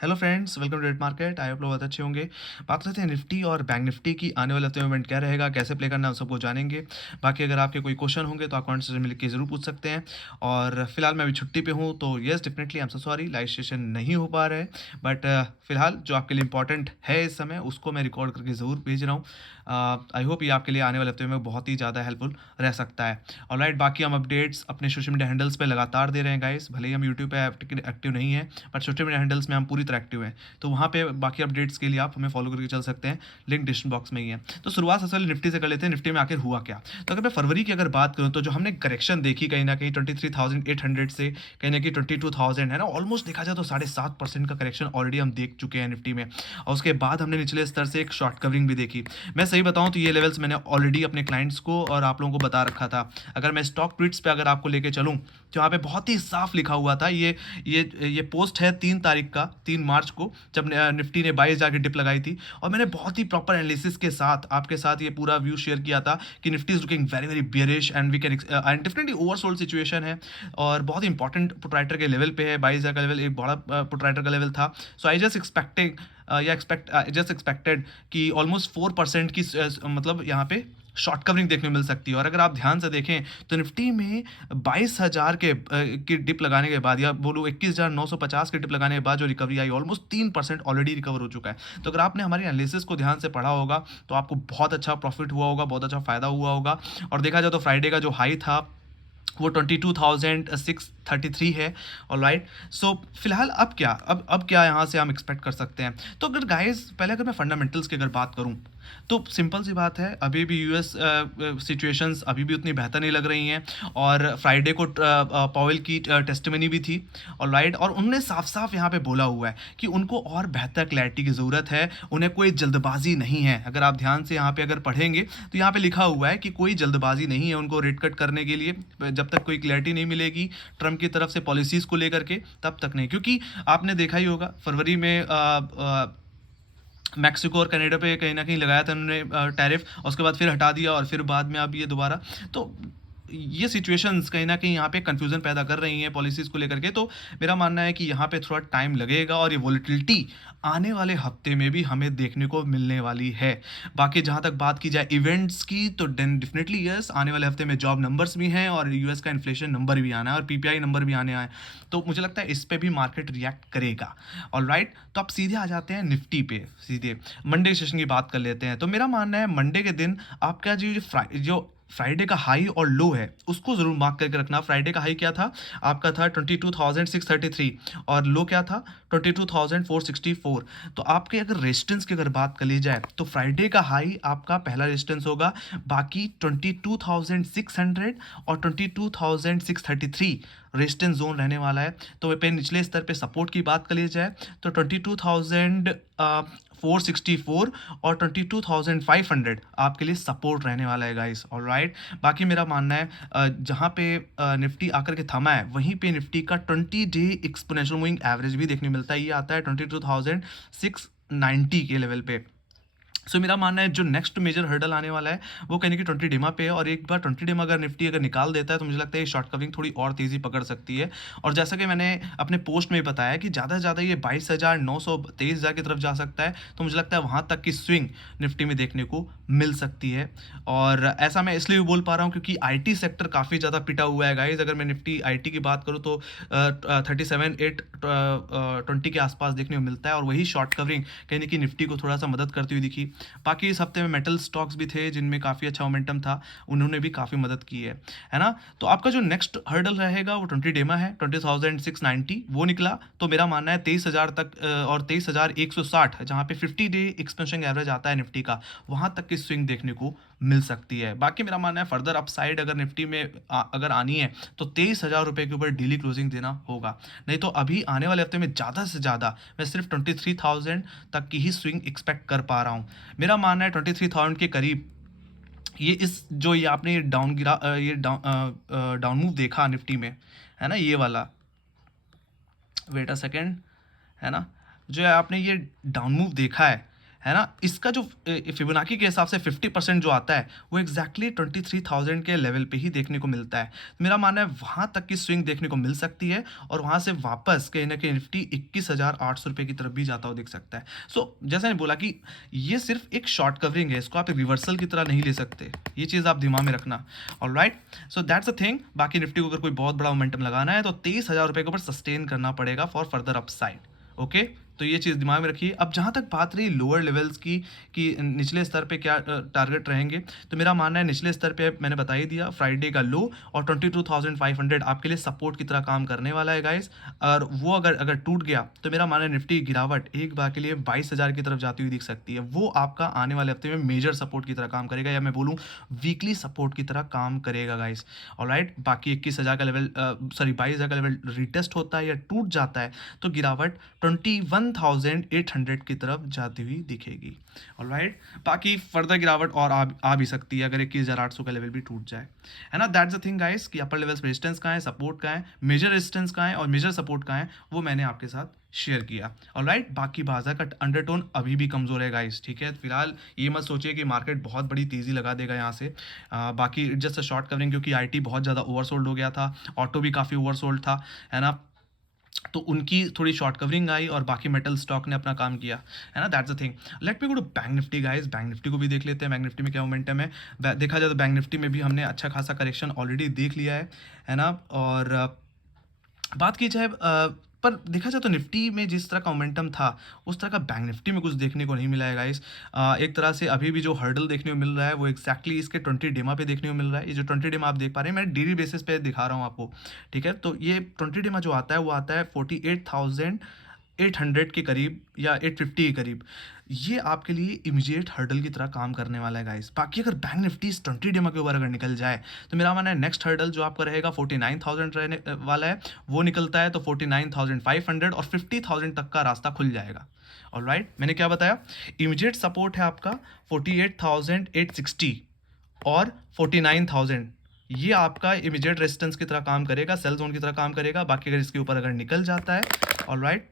Hello friends, welcome to trade market. I hope लोग बहुत अच्छे होंगे। बात करते हैं निफ्टी और बैंक निफ्टी की। आने वाले हफ्ते में इवेंट क्या रहेगा, कैसे प्ले करना है, उस सबको जानेंगे। बाकी अगर आपके कोई क्वेश्चन होंगे तो आप कमेंट सेक्शन में लिख के ज़रूर पूछ सकते हैं। और फिलहाल मैं अभी छुट्टी पे हूँ, तो yes definitely I am so sorry, live session नहीं हो पा रहा है। बट फिलहाल जो आपके लिए इंपॉर्टेंट है इस समय, उसको मैं रिकॉर्ड करके ज़रूर भेज रहा हूँ। आई होप ये आपके लिए आने वाले हफ्ते में बहुत ही ज़्यादा हेल्पफुल रह सकता है। और राइट, बाकी हम अपडेट्स अपने सोशल मीडिया हैंडल्स पे लगातार दे रहे हैं गाइस। भले ही हम यूट्यूब पे एक्टिव नहीं है, बट सोशल मीडिया हैंडल्स में हम पूरी तरह एक्टिव हैं। तो वहाँ पे बाकी अपडेट्स के लिए आप हमें फॉलो करके चल सकते हैं। लिंक डिस्क्रिप्शन बॉक्स में ही है। तो शुरुआत सबसे पहले निफ्टी से कर लेते हैं। निफ्टी में आखिर हुआ क्या। तो अगर मैं फरवरी की अगर बात करूँ, तो जो हमने करेक्शन देखी कहीं ना कहीं 23,800 से कहीं ना कहीं 22,000 है ना, ऑलमोस्ट देखा जाए तो 7.5% का करेक्शन ऑलरेडी हम देख चुके हैं निफ्टी में। और उसके बाद हमने निचले स्तर से एक शॉर्ट कवरिंग भी देखी। मैं सही बताऊं तो ये लेवल्स मैंने ऑलरेडी अपने क्लाइंट्स को और आप लोगों को बता रखा था। अगर मैं स्टॉक ट्वीट्स पे अगर आपको लेके चलूं, तो यहाँ पे बहुत ही साफ लिखा हुआ था। ये पोस्ट है 3 तारीख का, 3 मार्च को, जब निफ्टी ने 22,000 की डिप लगाई थी। और मैंने बहुत ही प्रॉपर एनालिसिस के साथ आपके साथ ये पूरा व्यू शेयर किया था कि Nifty is looking very very bearish and we can and definitely oversold situation है। और बहुत ही इंपॉर्टेंट पुटराइटर के लेवल पे है। 22,000 का लेवल एक बड़ा पुटराइटर का लेवल था। सो आई जस्ट एक्सपेक्टिंग या जस्ट एक्सपेक्टेड कि ऑलमोस्ट 4% की मतलब यहाँ पे शॉर्ट कवरिंग देखने को मिल सकती है। और अगर आप ध्यान से देखें तो निफ्टी में 22,000 की डिप लगाने के बाद, या बोलो 21,950 की डिप लगाने के बाद जो रिकवरी आई, ऑलमोस्ट 3% ऑलरेडी रिकवर हो चुका है। तो अगर आपने हमारी एनालिसिस को ध्यान से पढ़ा होगा तो आपको बहुत अच्छा प्रॉफिट हुआ होगा, बहुत अच्छा फायदा हुआ होगा। और देखा जाए तो फ्राइडे का जो हाई था वो 22,633 है। All right. सो फिलहाल अब क्या, अब क्या यहाँ से हम एक्सपेक्ट कर सकते हैं। तो अगर गाइस पहले अगर मैं फंडामेंटल्स की अगर बात करूँ, तो सिंपल सी बात है, अभी भी यूएस सिचुएशंस अभी भी उतनी बेहतर नहीं लग रही हैं। और फ्राइडे को पॉवेल की टेस्टिमनी भी थी। और राइट, और उन्होंने साफ साफ यहाँ पे बोला हुआ है कि उनको और बेहतर क्लैरिटी की ज़रूरत है, उन्हें कोई जल्दबाजी नहीं है। अगर आप ध्यान से यहाँ पे अगर पढ़ेंगे तो यहाँ पे लिखा हुआ है कि कोई जल्दबाजी नहीं है उनको रेट कट करने के लिए, जब तक कोई क्लैरिटी नहीं मिलेगी ट्रम्प की तरफ से पॉलिसीज़ को लेकर के, तब तक नहीं। क्योंकि आपने देखा ही होगा फरवरी में मैक्सिको और कनाडा पे कहीं ना कहीं लगाया था उन्होंने टैरिफ, और उसके बाद फिर हटा दिया, और फिर बाद में अब ये दोबारा। तो ये सिचुएशंस कहीं ना कहीं यहाँ पे कंफ्यूजन पैदा कर रही हैं पॉलिसीज़ को लेकर के। तो मेरा मानना है कि यहाँ पे थोड़ा टाइम लगेगा, और ये वॉलेटिलिटी आने वाले हफ्ते में भी हमें देखने को मिलने वाली है। बाकी जहाँ तक बात की जाए इवेंट्स की, तो डेफिनेटली यस, आने वाले हफ्ते में जॉब नंबर्स भी हैं, और यूएस का इन्फ्लेशन नंबर भी आना है, और पीपीआई नंबर भी आने आए। तो मुझे लगता है इस पे भी मार्केट रिएक्ट करेगा। ऑल राइट, तो आप सीधे आ जाते हैं निफ्टी पे। सीधे मंडे सेशन की बात कर लेते हैं। तो मेरा मानना है मंडे के दिन आपका जो फ्राइडे का हाई और लो है उसको जरूर मार्क करके रखना। फ्राइडे का हाई क्या था आपका, था 22,633, और लो क्या था 22,464। तो आपके अगर रेजिस्टेंस की अगर बात कर ली जाए, तो फ्राइडे का हाई आपका पहला रेजिस्टेंस होगा, बाकी 22,600 और 22,633 रेजिस्टेंस जोन रहने वाला है। तो पे निचले स्तर पे सपोर्ट की बात कर ली जाए, तो 22,464 और 22,500 आपके लिए सपोर्ट रहने वाला है गाइस। ऑल राइट, बाकी मेरा मानना है जहाँ पे निफ्टी आकर के थमा है, वहीं पे निफ्टी का 20 डे एक्सपोनेंशियल मूविंग एवरेज भी देखने मिलता है। ये आता है 22,690 के लेवल पे। सो मेरा मानना है जो नेक्स्ट मेजर हर्डल आने वाला है वो कहीं ना कहीं 20 डेमा पे है। और एक बार 20 डेमा अगर निफ्टी अगर निकाल देता है, तो मुझे लगता है ये शॉर्ट कवरिंग थोड़ी और तेज़ी पकड़ सकती है। और जैसा कि मैंने अपने पोस्ट में बताया कि ज़्यादा से ज़्यादा ये 22,900 23,000 की तरफ जा सकता है। तो मुझे लगता है वहाँ तक की स्विंग निफ्टी में देखने को मिल सकती है। और ऐसा मैं इसलिए भी बोल पा रहा हूँ क्योंकि आईटी सेक्टर काफ़ी ज़्यादा पिटा हुआ है गाइज। अगर मैं निफ्टी आईटी की बात करूँ, तो 37,820 के आसपास देखने को मिलता है, और वही शॉर्ट कवरिंग कहीं ना कहीं निफ्टी को थोड़ा सा मदद करती हुई दिखी। बाकी इस हफ्ते में मेटल स्टॉक्स भी थे जिनमें काफ़ी अच्छा मोमेंटम था, उन्होंने भी काफ़ी मदद की है ना। तो आपका जो नेक्स्ट हर्डल रहेगा वो 20 डेमा है, 20,690 वो निकला, तो मेरा मानना है 23,000 तक और 23,160, जहाँ पे 50 डे एक्सपेंशन एवरेज आता है निफ्टी का, वहाँ तक की स्विंग देखने को मिल सकती है। बाकी मेरा मानना है फर्दर अपसाइड अगर निफ्टी में अगर आनी है, तो 23,000 रुपये के ऊपर डेली क्लोजिंग देना होगा। नहीं तो अभी आने वाले हफ्ते में ज़्यादा से ज़्यादा मैं सिर्फ 23,000 तक की ही स्विंग एक्सपेक्ट कर पा रहा हूँ। मेरा मानना है 23,000 के करीब ये इस जो ये आपने ये डाउन गिरा ये डाउन मूव देखा निफ्टी में, है ना, ये वाला, वेट अ सेकेंड, है ना, जो आपने ये डाउन मूव देखा है, है ना? इसका जो फिबोनाची के हिसाब से 50% जो आता है, वो एग्ज़ैक्टली 23,000 के लेवल पे ही देखने को मिलता है। मेरा मानना है वहाँ तक की स्विंग देखने को मिल सकती है और वहाँ से वापस कहीं न कहीं निफ्टी 21,800 रुपए की तरफ भी जाता हुआ दिख सकता है। सो जैसा मैंने बोला कि ये सिर्फ़ एक शॉर्ट कवरिंग है, इसको आप एक रिवर्सल की तरह नहीं ले सकते। ये चीज़ आप दिमाग में रखना। Alright? So that's the thing. बाकी निफ्टी को अगर कोई बहुत बड़ा मोमेंटम लगाना है तो 23,000 रुपए के ऊपर सस्टेन करना पड़ेगा फॉर फर्दर अपसाइड। ओके? तो ये चीज़ दिमाग में रखिए। अब जहाँ तक बात रही लोअर लेवल्स की कि निचले स्तर पे क्या टारगेट रहेंगे, तो मेरा मानना है निचले स्तर पे मैंने बता ही दिया, फ्राइडे का लो और 22,500 आपके लिए सपोर्ट की तरह काम करने वाला है गाइस। और वो अगर अगर टूट गया तो मेरा मानना है निफ्टी गिरावट एक बार के लिए 22,000 की तरफ जाती हुई दिख सकती है। वो आपका आने वाले हफ्ते में मेजर सपोर्ट की तरह काम करेगा, या मैं बोलूँ वीकली सपोर्ट की तरह काम करेगा गाइस। ऑलराइट? बाकी 21,000 का लेवल, सॉरी 22,000 का लेवल रिटेस्ट होता है या टूट जाता है तो गिरावट 21,800 की तरफ जाती हुई दिखेगी। ऑलराइट? बाकी फर्दर गिरावट और आ भी सकती है अगर 21,800 का लेवल भी टूट जाए, है ना? दैट्स द थिंग गाइस कि अपर लेवल्स रेजिस्टेंस कहाँ है, सपोर्ट कहाँ है, मेजर रेजिस्टेंस कहाँ है और मेजर सपोर्ट कहाँ है, वो मैंने आपके साथ शेयर किया। ऑलराइट? बाकी बाजार का अंडरटोन अभी भी कमजोर है गाइस, ठीक है? फिलहाल ये मत सोचिए कि मार्केट बहुत बड़ी तेजी लगा देगा यहाँ से। बाकी जस्ट शॉर्ट कवरिंग, क्योंकि आईटी बहुत ज़्यादा ओवरसोल्ड हो गया था, ऑटो भी काफ़ी ओवरसोल्ड था, है ना? तो उनकी थोड़ी शॉर्ट कवरिंग आई और बाकी मेटल स्टॉक ने अपना काम किया, है ना? That's the thing. Let me go to Bank Nifty guys. Bank Nifty को भी देख लेते हैं, बैंक निफ्टी में क्या मोमेंटम है। देखा जाए तो बैंक निफ्टी में भी हमने अच्छा खासा करेक्शन ऑलरेडी देख लिया है ना? और बात की जाए पर देखा जाए तो निफ्टी में जिस तरह का मोमेंटम था, उस तरह का बैंक निफ्टी में कुछ देखने को नहीं मिला है गाइस। एक तरह से अभी भी जो हर्डल देखने को मिल रहा है वो एग्जैक्टली इसके 20 डेमा पे देखने को मिल रहा है। ये जो 20 डेमा आप देख पा रहे हैं, मैं डेली बेसिस पे दिखा रहा हूँ आपको, ठीक है? तो ये 20 डेमा जो आता है वो आता है 48,800 के करीब या 850 के करीब। ये आपके लिए इमीडिएट हर्डल की तरह काम करने वाला है गाइस। बाकी अगर बैंक निफ्टी इस 20 डेमा के ऊपर अगर निकल जाए तो मेरा मानना है नेक्स्ट हर्डल जो आपका रहेगा 49,000 रहने वाला है। वो निकलता है तो 49,500 और 50,000 तक का रास्ता खुल जाएगा। ऑलराइट? मैंने क्या बताया? इमीडिएट सपोर्ट है आपका 48,860 और 49,000। ये आपका इमीडिएट रेजिस्टेंस की तरह काम करेगा, सेल जोन की तरह काम करेगा। बाकी अगर इसके ऊपर अगर निकल जाता है, ऑलराइट,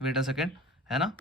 वेट अ सेकेंड, है ना?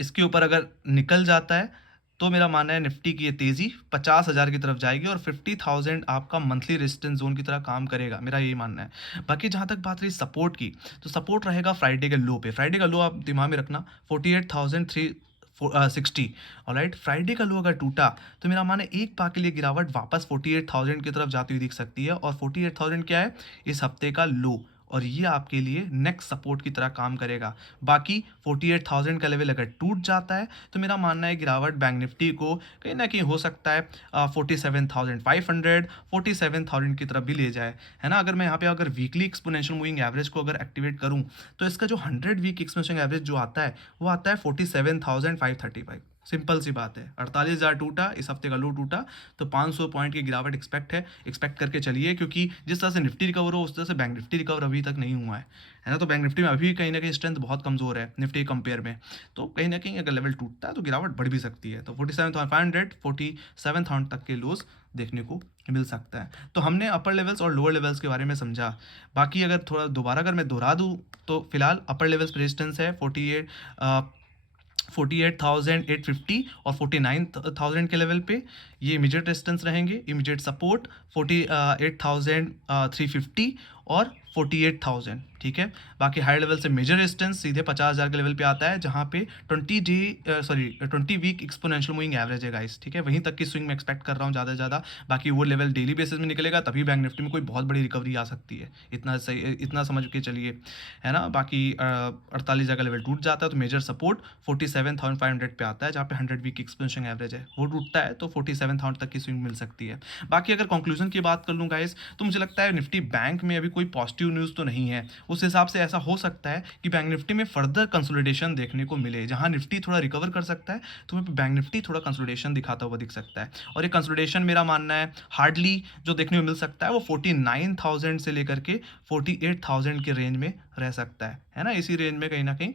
इसके ऊपर अगर निकल जाता है तो मेरा मानना है निफ्टी की ये तेज़ी 50,000 की तरफ जाएगी और 50,000 आपका मंथली रेजिस्टेंस जोन की तरह काम करेगा, मेरा यही मानना है। बाकी जहाँ तक बात रही सपोर्ट की, तो सपोर्ट रहेगा फ्राइडे के लो पे। फ्राइडे का लो आप दिमाग में रखना 48,360। ऑलराइट? फ्राइडे का लो अगर टूटा तो मेरा मानना है एक पाव के लिए गिरावट वापस 48,000 की तरफ जाती हुई दिख सकती है, और 48,000 क्या है? इस हफ्ते का लो, और ये आपके लिए नेक्स्ट सपोर्ट की तरह काम करेगा। बाकी 48,000 का लेवल अगर टूट जाता है तो मेरा मानना है गिरावट बैंक निफ्टी को कहीं ना कहीं हो सकता है 47,500 47,000 की तरफ भी ले जाए, है ना? अगर मैं यहाँ पे अगर वीकली एक्सपोनेंशियल मूविंग एवरेज को अगर एक्टिवेट करूँ तो इसका जो 100 वीक एक्सपोनेंशियल एवरेज जो आता है वो आता है 47,535। सिंपल सी बात है, 48,000 टूटा, इस हफ्ते का लो टूटा, तो 500 पॉइंट की गिरावट एक्सपेक्ट करके चलिए, क्योंकि जिस तरह से निफ्टी रिकवर हो उस तरह से बैंक निफ्टी रिकवर अभी तक नहीं हुआ है ना? तो बैंक निफ्टी में अभी कहीं ना कहीं स्ट्रेंथ बहुत कमज़ोर है निफ्टी के कंपेयर में। तो कहीं ना कहीं अगर लेवल टूटता है तो गिरावट बढ़ भी सकती है। तो 47,500 47,000 तक के लोस देखने को मिल सकता है। तो हमने अपर लेवल्स और लोअर लेवल्स के बारे में समझा। बाकी अगर थोड़ा दोबारा अगर मैं दोहरा दूँ तो फिलहाल अपर लेवल्स रेजिस्टेंस है 48,850 और 49,000 के लेवल पे। ये इमीडिएट रेजिस्टेंस रहेंगे। इमीडिएट सपोर्ट 48,350 और 48,000, ठीक है? बाकी हायर लेवल से मेजर रेजिस्टेंस सीधे 50,000 के लेवल पे आता है, जहाँ पे 20 वीक एक्सपोनेंशियल मूविंग एवरेज है गाइस, ठीक है? वहीं तक की स्विंग मैं एक्सपेक्ट कर रहा हूँ ज़्यादा से ज़्यादा। बाकी वो लेवल डेली बेसिस में निकलेगा तभी बैंक निफ्टी में कोई बहुत बड़ी रिकवरी आ सकती है, इतना सही, इतना समझ के चलिए, है ना? बाकी 48,000 का लेवल टूट जाता है तो मेजर सपोर्ट 47,500 पे आता है, जहाँ पे 100 वीक एक्सपेंशन एवरेज है, वो टूटता है तो 47,000 तक की स्विंग मिल सकती है। बाकी अगर कंक्लूजन की बात कर लूँ गाइस, तो मुझे लगता है निफ्टी बैंक में अभी कोई पॉजिटिव न्यूज़ तो नहीं है। उस हिसाब से ऐसा हो सकता है कि बैंक निफ्टी में फर्दर कंसोलिडेशन देखने को मिले। जहाँ निफ्टी थोड़ा रिकवर कर सकता है तो वहीं पे बैंक निफ्टी थोड़ा कंसोलिडेशन दिखाता हुआ दिख सकता है, और ये कंसोलिडेशन मेरा मानना है हार्डली जो देखने को मिल सकता है वो 49,000 से लेकर के 48,000 के रेंज में रह सकता है ना? इसी रेंज में कहीं ना कहीं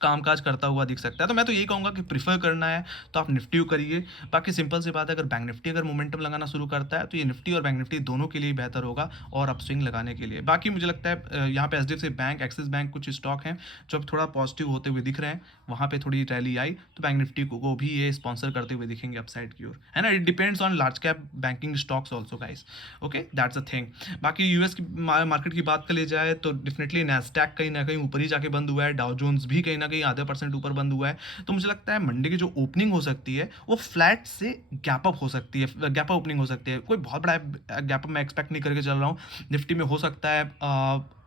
कामकाज करता हुआ दिख सकता है। तो मैं तो यही कहूँगा कि प्रेफ़र करना है तो आप निफ्टी को करिए। बाकी सिंपल सी बात है, अगर बैंक निफ्टी अगर मोमेंटम लगाना शुरू करता है तो ये निफ्टी और बैंक निफ्टी दोनों के लिए बेहतर होगा और अपस्विंग लगाने के लिए। बाकी मुझे लगता है यहाँ पे एचडीएफसी बैंक, एक्सिस बैंक कुछ स्टॉक हैं जो अब थोड़ा पॉजिटिव होते हुए दिख रहे हैं। वहाँ पे थोड़ी रैली आई तो बैंक निफ्टी को भी ये स्पॉन्सर करते हुए दिखेंगे अपसाइड की ओर, है ना। It depends on large cap banking stocks also guys. Okay, that's a thing. बाकी यूएस की मार्केट की बात कर ली जाए तो डेफिनेटली नैस्डैक कहीं ना कहीं ऊपर ही जाके बंद हुआ है, डाउ जोन्स भी कहीं ना कहीं आधे % ऊपर बंद हुआ है। तो मुझे लगता है मंडे की जो ओपनिंग हो सकती है वो फ्लैट से गैप अप हो सकती है, गैप अप ओपनिंग हो सकती है। कोई बहुत बड़ा गैप अप मैं एक्सपेक्ट नहीं करके चल रहा हूँ। निफ्टी में हो सकता है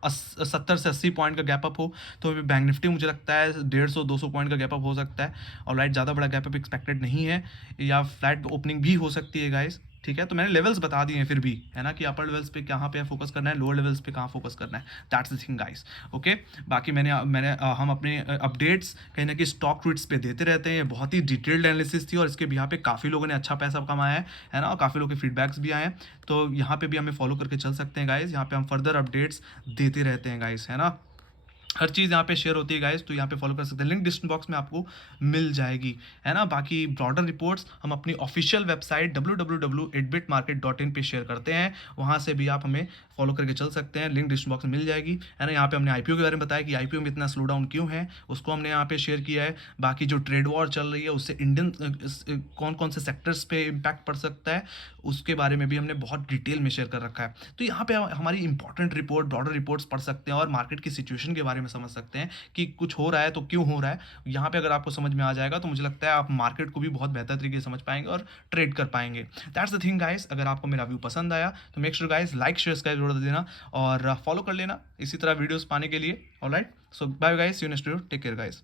70 से 80 पॉइंट का गैप अप हो, तो बैंक निफ्टी मुझे लगता है 150-200 पॉइंट का गैप अप हो सकता है। और राइट, ज़्यादा बड़ा गैप अप एक्सपेक्टेड नहीं है, या फ्लैट ओपनिंग भी हो सकती है गाइस। ठीक है, तो मैंने लेवल्स बता दिए हैं फिर भी, है ना, कि अपर लेवल्स पे कहाँ पे फोकस करना है, लोअर लेवल्स पे कहाँ फोकस करना है। That's the thing guys. Okay, बाकी हम अपने अपडेट्स कहीं ना कहीं स्टॉक ट्वीट्स पे देते रहते हैं। बहुत ही डिटेल्ड एनालिसिस थी और इसके भी यहाँ पे काफ़ी लोगों ने अच्छा पैसा कमाया है ना, और काफ़ी लोगों के फीडबैक्स भी आए हैं। तो यहाँ पे भी हमें फॉलो करके चल सकते हैं गाइस। यहाँ पे हम फर्दर अपडेट्स देते रहते हैं गाइस, है ना। हर चीज़ यहाँ पे शेयर होती है गाइस, तो यहाँ पे फॉलो कर सकते हैं। लिंक डिस्क्रिप्शन बॉक्स में आपको मिल जाएगी, है ना। बाकी ब्रॉडर रिपोर्ट्स हम अपनी ऑफिशियल वेबसाइट www.8bitmarket.in पे शेयर करते हैं, वहाँ से भी आप हमें फॉलो करके चल सकते हैं। लिंक डिस्क्रिप्शन बॉक्स में मिल जाएगी, है ना। यहाँ पे हमने आईपीओ के बारे में बताया कि आईपीओ में इतना स्लो डाउन क्यों है, उसको हमने यहाँ पे शेयर किया है। बाकी जो ट्रेड वॉर चल रही है उससे इंडियन कौन कौन से सेक्टर्स पे इम्पैक्ट पड़ सकता है, उसके बारे में भी हमने बहुत डिटेल में शेयर कर रखा है। तो यहाँ पे हमारी इंपॉर्टेंट रिपोर्ट, ब्रॉडर रिपोर्ट्स पढ़ सकते हैं और मार्केट की सिचुएशन के बारे में समझ सकते हैं कि कुछ हो रहा है तो क्यों हो रहा है। यहाँ पे अगर आपको समझ में आ जाएगा तो मुझे लगता है आप मार्केट को भी बहुत बेहतर तरीके से समझ पाएंगे और ट्रेड कर पाएंगे। That's the thing guys. अगर आपको मेरा व्यू पसंद आया तो make sure guys like share subscribe जरूर देना और फॉलो कर लेना इसी तरह वीडियोस पाने के लिए। Alright, so bye guys, see you next video, take care guys.